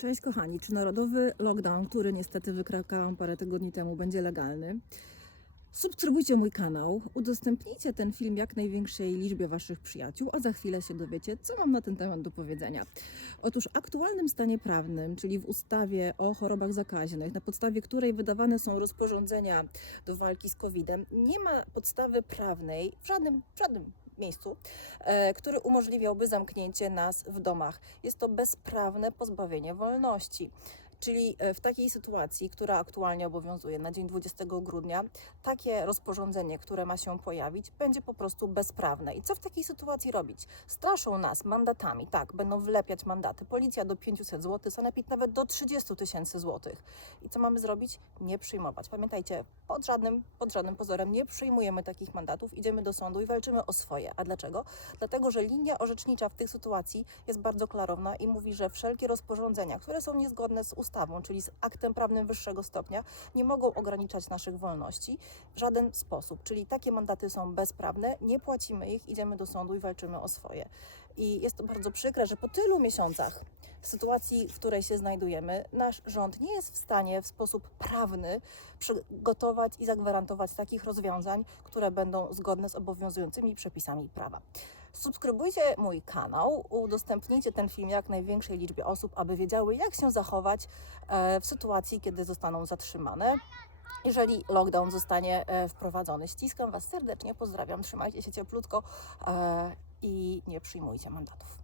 Cześć kochani, czy narodowy lockdown, który niestety wykrakałam parę tygodni temu, będzie legalny? Subskrybujcie mój kanał, udostępnijcie ten film jak największej liczbie Waszych przyjaciół, a za chwilę się dowiecie, co mam na ten temat do powiedzenia. Otóż w aktualnym stanie prawnym, czyli w ustawie o chorobach zakaźnych, na podstawie której wydawane są rozporządzenia do walki z COVID-em, nie ma podstawy prawnej w żadnym, w żadnym miejscu, e, który umożliwiałby zamknięcie nas w domach. Jest to bezprawne pozbawienie wolności. Czyli e, w takiej sytuacji, która aktualnie obowiązuje na dzień 20 grudnia, takie rozporządzenie, które ma się pojawić, będzie po prostu bezprawne. I co w takiej sytuacji robić? Straszą nas mandatami, tak, będą wlepiać mandaty. Policja do 500 zł, sanepid nawet do 30 tysięcy złotych. I co mamy zrobić? Nie przyjmować. Pamiętajcie, pod żadnym, pod żadnym pozorem nie przyjmujemy takich mandatów, idziemy do sądu i walczymy o swoje. A dlaczego? Dlatego, że linia orzecznicza w tej sytuacji jest bardzo klarowna i mówi, że wszelkie rozporządzenia, które są niezgodne z ustawą, czyli z aktem prawnym wyższego stopnia, nie mogą ograniczać naszych wolności w żaden sposób. Czyli takie mandaty są bezprawne, nie płacimy ich, idziemy do sądu i walczymy o swoje. I jest to bardzo przykre, że po tylu miesiącach w sytuacji, w której się znajdujemy, nasz rząd nie jest w stanie w sposób prawny przygotować i zagwarantować takich rozwiązań, które będą zgodne z obowiązującymi przepisami prawa. Subskrybujcie mój kanał, udostępnijcie ten film jak największej liczbie osób, aby wiedziały, jak się zachować e, w sytuacji, kiedy zostaną zatrzymane. Jeżeli lockdown zostanie e, wprowadzony, ściskam Was serdecznie, pozdrawiam, trzymajcie się cieplutko e, i nie przyjmujcie mandatów.